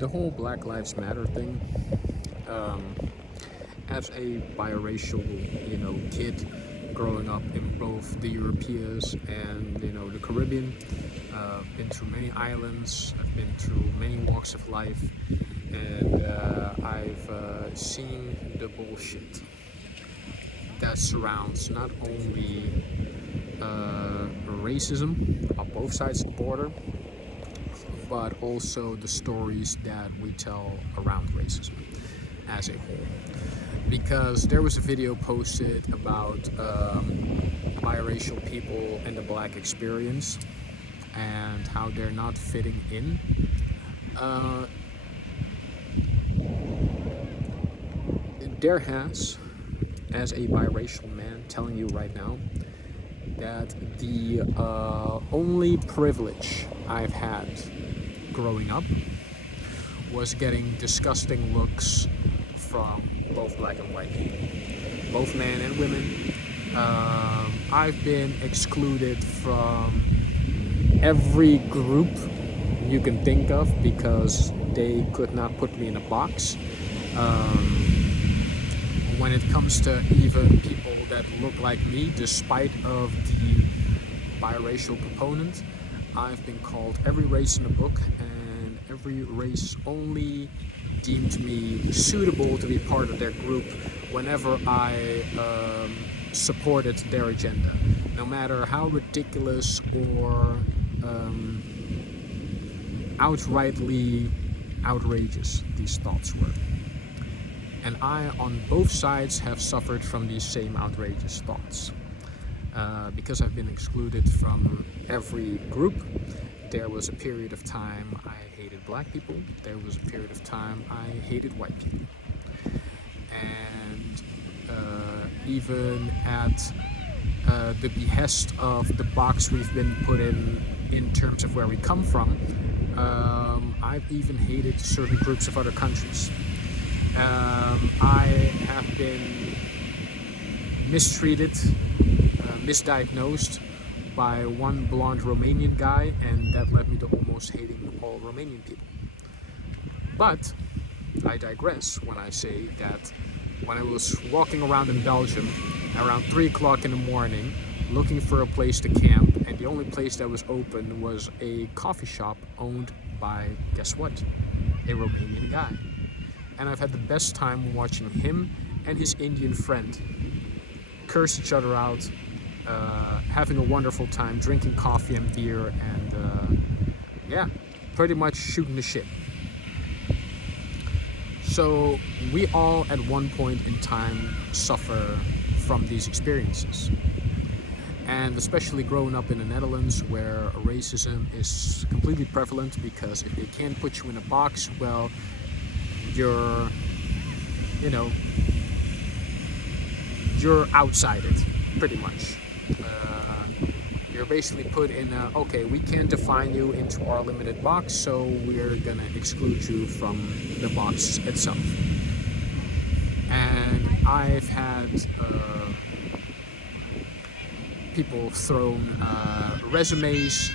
The whole Black Lives Matter thing, um, as a biracial, kid growing up in both the Europeans and, the Caribbean, been through many islands, I've been through many walks of life, and I've seen the bullshit that surrounds not only racism on both sides of the border, but also the stories that we tell around racism as a whole. Because there was a video posted about biracial people and the black experience and how they're not fitting in. There has, as a biracial man, telling you right now that the only privilege I've had growing up was getting disgusting looks from both black and white people, both men and women. I've been excluded from every group you can think of because they could not put me in a box. When it comes to even people that look like me, despite of the biracial component, I've been called every race in the book, and every race only deemed me suitable to be part of their group whenever I supported their agenda, no matter how ridiculous or outrightly outrageous these thoughts were. And I, on both sides, have suffered from these same outrageous thoughts. Because I've been excluded from every group, there was a period of time I hated black people, there was a period of time I hated white people. And even at the behest of the box we've been put in terms of where we come from, I've even hated certain groups of other countries. I have been mistreated, misdiagnosed by one blonde Romanian guy, and that led me to almost hating all Romanian people. But I digress when I say that when I was walking around in Belgium around 3 o'clock in the morning looking for a place to camp, and the only place that was open was a coffee shop owned by, guess what, a Romanian guy. And I've had the best time watching him and his Indian friend curse each other out, having a wonderful time, drinking coffee and beer, and pretty much shooting the shit. So we all at one point in time suffer from these experiences. And especially growing up in the Netherlands, where racism is completely prevalent, because if they can't put you in a box, well, you're outside it, pretty much. You're basically put in okay, we can't define you into our limited box, so we're gonna exclude you from the box itself. And I've had people thrown resumes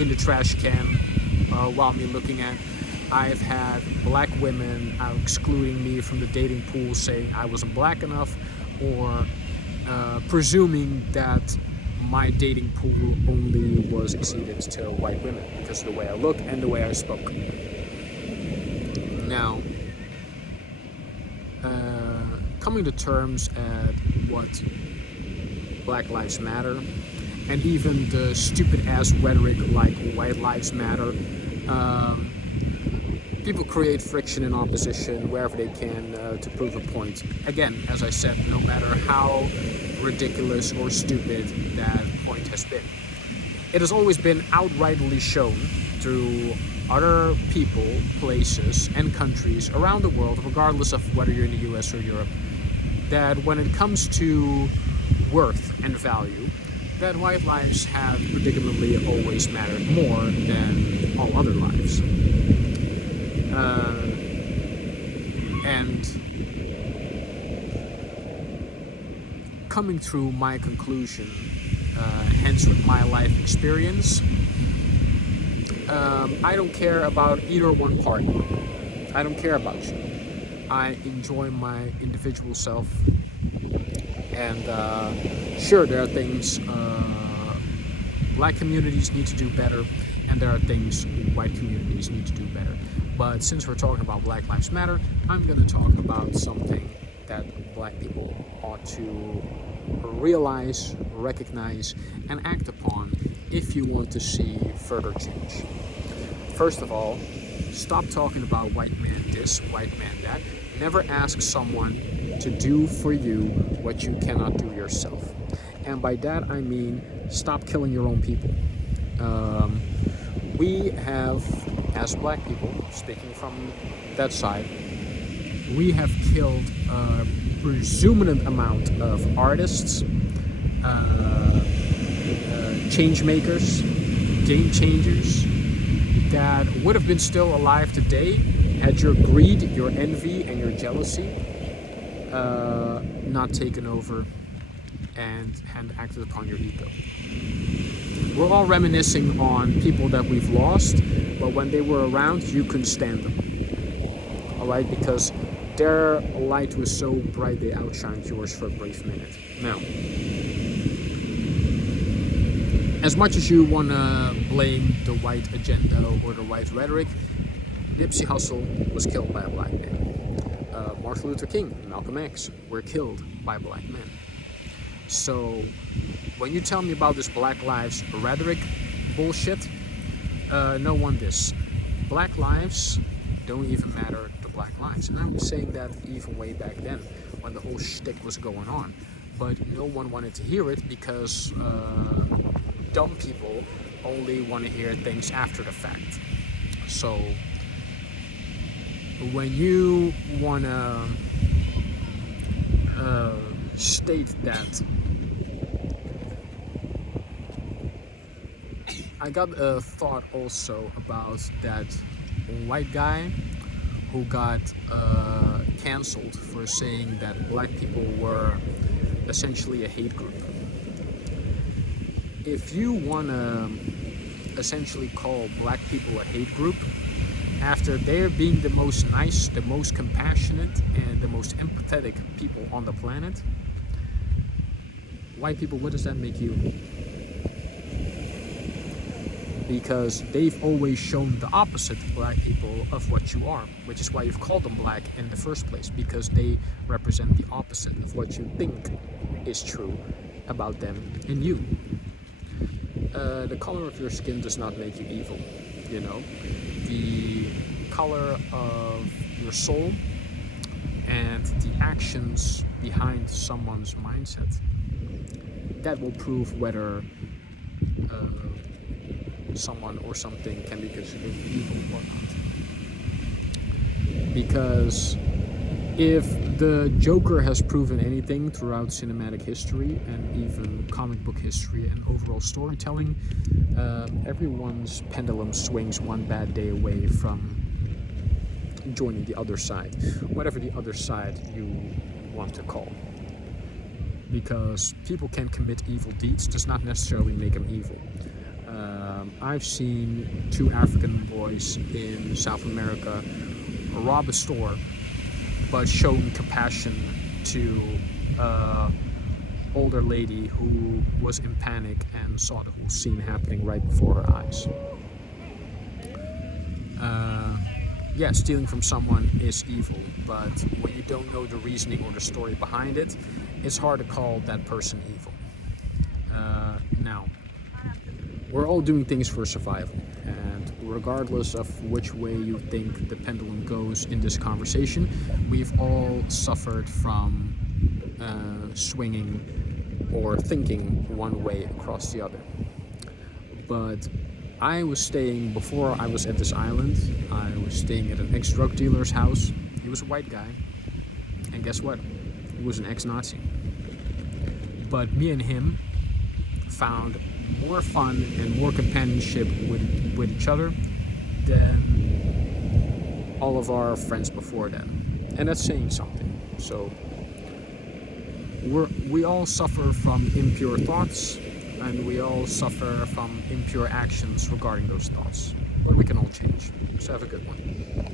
in the trash can while me looking at. I've had black women excluding me from the dating pool, saying I wasn't black enough, or presuming that my dating pool only was exceeded to white women because of the way I look and the way I spoke. Now, coming to terms at what Black Lives Matter, and even the stupid ass rhetoric like White Lives Matter, people create friction and opposition wherever they can to prove a point. Again, as I said, no matter how ridiculous or stupid that point has been. It has always been outrightly shown through other people, places, and countries around the world, regardless of whether you're in the US or Europe, that when it comes to worth and value, that white lives have predictably always mattered more than all other lives. And coming through my conclusion, hence with my life experience, I don't care about either one party. I don't care about you. I enjoy my individual self, and sure, there are things black communities need to do better, and there are things white communities need to do better. But since we're talking about Black Lives Matter, I'm going to talk about something that black people ought to realize, recognize, and act upon if you want to see further change. First of all, stop talking about white man this, white man that. Never ask someone to do for you what you cannot do yourself. And by that I mean stop killing your own people. We have, as black people, speaking from that side, we have killed a presumed amount of artists, change makers, game changers that would have been still alive today had your greed, your envy, and your jealousy not taken over and acted upon your ego. We're all reminiscing on people that we've lost, but when they were around, you couldn't stand them. Alright, because their light was so bright they outshined yours for a brief minute. Now, as much as you want to blame the white agenda or the white rhetoric, Nipsey Hussle was killed by a black man. Martin Luther King and Malcolm X were killed by black men. So when you tell me about this Black Lives rhetoric bullshit, no one this. Black lives don't even matter to black lives. And I was saying that even way back then when the whole shtick was going on. But no one wanted to hear it because dumb people only want to hear things after the fact. So when you want to state that, I got a thought also about that white guy who got cancelled for saying that black people were essentially a hate group. If you want to essentially call black people a hate group, after they're being the most nice, the most compassionate, and the most empathetic people on the planet, white people, what does that make you? Because they've always shown the opposite to black people of what you are, which is why you've called them black in the first place, because they represent the opposite of what you think is true about them and you. The color of your skin does not make you evil, you know. The color of your soul and the actions behind someone's mindset, that will prove whether someone or something can be considered evil or not. Because if the Joker has proven anything throughout cinematic history and even comic book history and overall storytelling, everyone's pendulum swings one bad day away from joining the other side, whatever the other side you want to call. Because people can commit evil deeds does not necessarily make them evil. I've seen two African boys in South America rob a store, but showing compassion to an older lady who was in panic and saw the whole scene happening right before her eyes. Yeah, stealing from someone is evil, but when you don't know the reasoning or the story behind it, it's hard to call that person evil. Now, we're all doing things for survival, and regardless of which way you think the pendulum goes in this conversation, we've all suffered from swinging or thinking one way across the other. But I was staying, before I was at this island, I was staying at an ex-drug dealer's house. He was a white guy, and guess what? He was an ex-Nazi. But me and him found more fun and more companionship with each other than all of our friends before that. And that's saying something. So we all suffer from impure thoughts, and we all suffer from impure actions regarding those thoughts. but we can all change. So have a good one.